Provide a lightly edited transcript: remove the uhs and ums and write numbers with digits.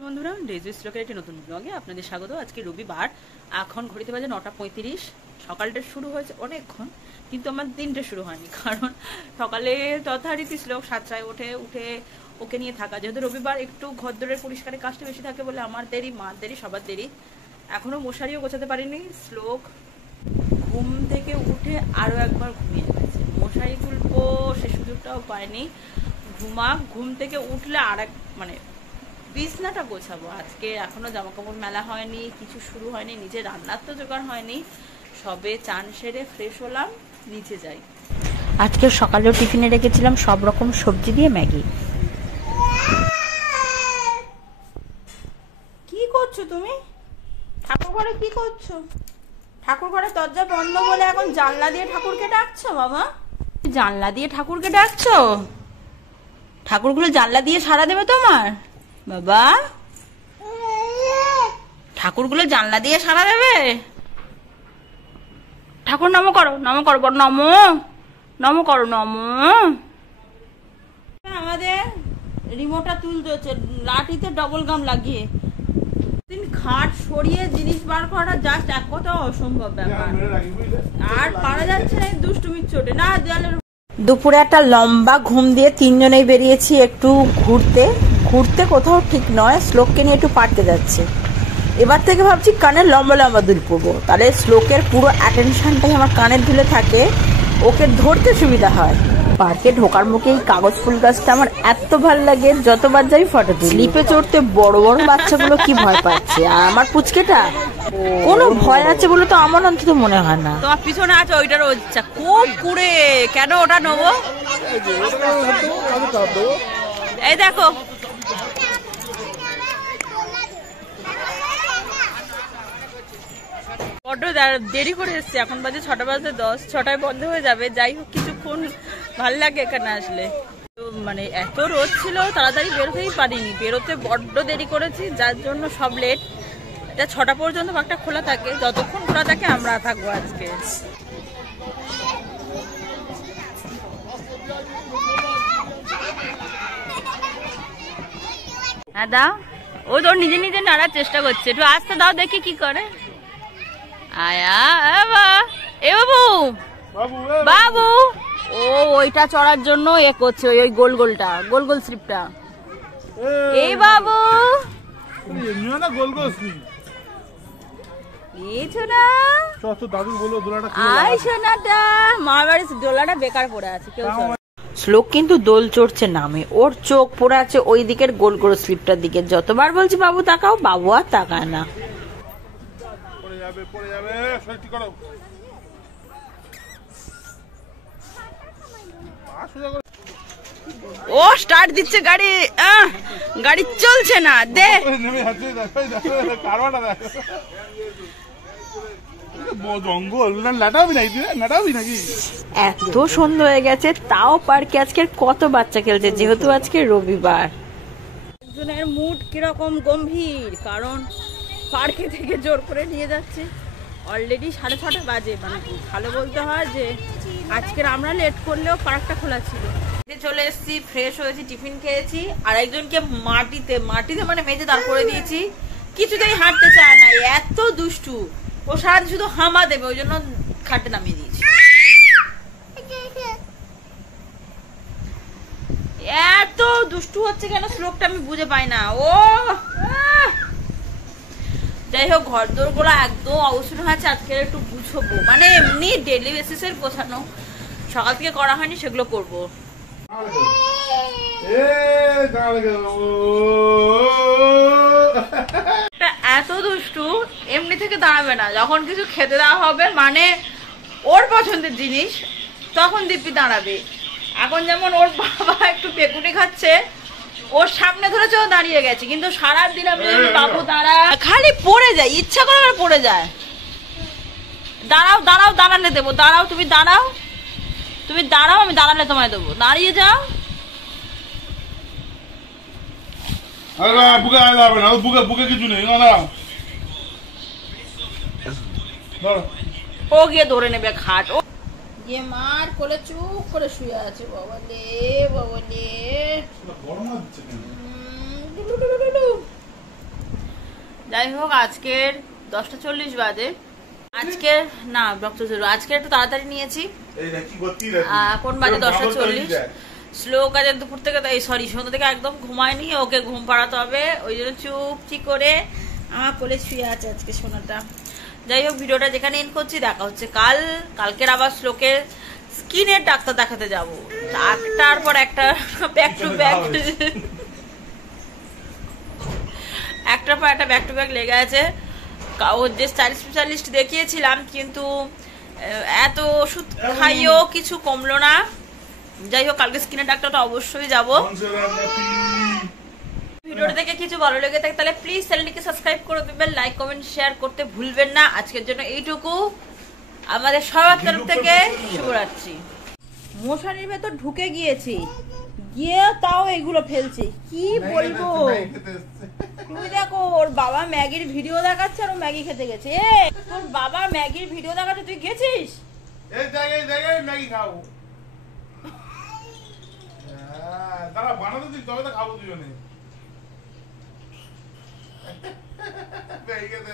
বন্ধুরা ডেজি শ্লোকের একটি নতুন ব্লগে আপনাদের স্বাগত। আজকে রবিবার, এখন ঘড়িতে বাজে 9:35। সকালটা শুরু হয়েছে অনেকক্ষণ, কিন্তু আমার দিনটা শুরু হয়নি, কারণ সকালে যথারীতি শ্লোক 7টায় উঠে ওকে নিয়ে থাকা, যেহেতু রবিবার একটু ঘরদোরের পরিষ্কারের কাজটা বেশি থাকে বলে আমার দেরি, মার দেরি, সবার দেরি। এখনো মশারিও গোছাতে পারিনি। শ্লোক ঘুম থেকে উঠে আরো একবার ঘুমিয়ে গেছে, মশারি তুলবো সে সুযোগটাও পায়নি। ঘুম থেকে উঠলে আর এক বিছনাটা গোছাবো। আজকে এখনো জামা কাপড় মেলা হয়নি, কিছু শুরু হয়নি, নিচে রান্নার তো জোগাড় হয়নি, সবে চান সেরে ফ্রেশ হলাম, নিচে যাই। আজকে সকালেও টিফিনে রেখেছিলাম সব রকম সবজি দিয়ে ম্যাগি। কি করছো তুমি? ঠাকুর ঘরে কি করছো? ঠাকুর ঘরের দরজা বন্ধ বলে এখন জানলা দিয়ে ঠাকুরকে ডাকছো? বাবা, জানলা দিয়ে ঠাকুরকে ডাকছো? ঠাকুরগুলো জানলা দিয়ে সাড়া দেবে তোমার? বাবা, ঠাকুরগুলো জানলা দিয়ে সাড়া দেবে? ঠাকুর নমো করো, নমো করো, নমো নমো করো, নমো। আমাদের রিমোটটা তুলতে লাঠিতে ডবল গাম লাগিয়ে খাট সরিয়ে জিনিস বার করা জাস্ট এক কথা অসম্ভব ব্যাপার, আর পারা যাচ্ছে না দুষ্টুমির চোটে। না দেয়ালের দুপুরে একটা লম্বা ঘুম দিয়ে তিনজনেই বেরিয়েছি একটু ঘুরতে। কোথাও ঠিক নয়, শ্লোককে নিয়ে একটু পার্কে যাচ্ছে। এবার থেকে ভাবছি কানের লম্বা লম্বা দুল পরবো, তাহলে শ্লোকের পুরো অ্যাটেনশনটাই আমার কানের দুলে থাকে, ওকে ধরতে সুবিধা হয়। পার্কে ঢোকার মুখে এই কাগজ ফুল গাছটা আমার এত ভাল লাগে, যতবার যাই ফটো তুলি। স্লিপে চড়তে বড় বড় বাচ্চাগুলো কি ভয় পাচ্ছে, আর আমার পুচকেটা কোনো ভয় আছে বলে তো আমার অন্তত মনে হয় না। তোমার পিছনে আছে ওইটার ইচ্ছা খুব কুড়ে, কেন ওটা নেবো? এই দেখো, বড্ড দেরি করে এসছে, এখন বাজে 6:10, 6টায় বন্ধ হয়ে যাবে। যাই হোক, কিছুক্ষণ ভাল লাগে এখানে আসলে। তো এত রোদ ছিল, তাড়াতাড়ি বেরোতেই পারিনি, বেরোতে বড্ড দেরি করেছি, যার জন্য সব লেট। এটা 6টা পর্যন্ত বাঘটা খোলা থাকে, যতক্ষণ খোলা থাকে আমরা থাকবো আজকে। হ্যাঁ দাও, ও তোর নিজে নিজে নাড়ার চেষ্টা করছে, একটু আসতে দাও দেখি কি করে। আয়া এ বাবু, বাবু ও ওইটা চড়ার জন্য এ করছে, ওই গোল গোলটা, গোল গোল স্লিপটা। এই বাবু, মামার বাড়ির দোলাটা বেকার পড়ে আছে, কেউ শ্লোক কিন্তু দোল চড়ছে নামে, ওর চোখ পড়ে আছে ওই দিকের গোল গোল স্লিপটার দিকে। যতবার বলছি বাবু তাকাও, বাবু আর তাকায় না। ও স্টার্ট দিচ্ছে গাড়ি, গাড়ি চলছে না, দে। এত সন্ধ্যা হয়ে গেছে, তাও পার্কে আজকে কত বাচ্চা খেলছে, যেহেতু আজকে রবিবার। একজনের মুড কিরকম গম্ভীর, কারণ পার্কে থেকে জোর করে নিয়ে যাচ্ছে। অলরেডি 6:30 বাজে, ভালো বলতে হয় যে আজকের আমরা লেট করলেও পার্কটা খোলা ছিল। চলে এসেছি, ফ্রেশ হয়েছি, টিফিন খেয়েছি, আর একজনকে মাটিতে মেঝে দাঁড় করে দিয়েছি, কিছুতেই হাঁটতে চায় না, এত দুষ্টু। ও সারাদিন শুধু হামা দেবে, ওই জন্য খাটে নামিয়ে দিয়েছি। এত দুষ্টু হচ্ছে কেন শ্লোকটা আমি বুঝে পাই না। ও যাই হোক, ঘর দোর গুলো একদম অবসর হয়েছে, আজকে একটু গুছবো, এমনি ডেইলি বেসিসের গোছানো, সকাল থেকে করা হয়নি, সেগুলো করবো। এত দুষ্টু, এমনি থেকে দাঁড়াবে না, যখন কিছু খেতে দেওয়া হবে ওর পছন্দের জিনিস, তখন দিব্যি দাঁড়াবে। এখন যেমন ওর বাবা একটু বেগুনি খাচ্ছে, ওর সামনে ধরেছে, ও দাঁড়িয়ে গেছে, কিন্তু সারাদিন আমি বাবু দাঁড়া, খালি পড়ে যায়, ইচ্ছা করে পড়ে যায়। দাঁড়াও দাঁড়াও, দাঁড়ালে দেবো, দাঁড়াও, তুমি দাঁড়াও, তুমি দাঁড়াও, আমি দাঁড়ালে তোমায় দেবো, দাঁড়িয়ে যাও। ও গিয়ে ধরে নেবে খাট, ও গিয়ে মার কোলে চুপ করে শুয়ে আছে। বাবা রে, বাবা রে, যাই হোক আজকের 10:40 বাজে। আজকের না রক্ত জরুরি, আজকে একটু তাড়াতাড়ি নিয়েছি। কোন বাজে 10:40। শ্লোক আজ দুপুর থেকে সন্ধ্যা থেকে একদম ঘুমায়নি, ওকে ঘুম পাড়াতে হবে, ওই জন্য চুপচি করে আমার কোলে শুয়ে আছে আজকে সোনাটা। যাই হোক ভিডিওটা যেখানে এন্ড করছি, দেখা হচ্ছে কালকের আবার শ্লোকের স্কিনের ডাক্তার দেখাতে যাব। একটার পর একটা ব্যাক টু ব্যাক একটার পর একটা ব্যাক টু ব্যাক লেগে আছে। ওর যে স্পেশালিস্ট দেখিয়েছিলাম, কিন্তু এত ওষুধ খাইও কিছু কমলো না। যাই হোক কালকে স্কিনের ডাক্তারটা অবশ্যই যাব। ভিডিওটা দেখে কিছু ভালো লেগে থাকে তাহলে প্লিজ চ্যানেলটিকে সাবস্ক্রাইব করে দেবেন, লাইক কমেন্ট শেয়ার করতে ভুলবেন না। আজকের জন্য এইটুকু, আমাদের সবার তরফ থেকে শুভরাত্রি। মশারির ভেতর ঢুকে গিয়েছি, গিয়ে তাও এগুলো ফেলছি, কি বলবো। তুমি দেখো ওর বাবা ম্যাগির ভিডিও দেখাচ্ছে আর ও ম্যাগি খেতে গেছে। তোর বাবা ম্যাগির ভিডিও দেখাচ্ছে, তুই গেছিস? এই জায়গায় ম্যাগি খাবো, দাঁড়া বানাতে দিই তবে তো খাবো দুজনে। ম্যাগি খেতে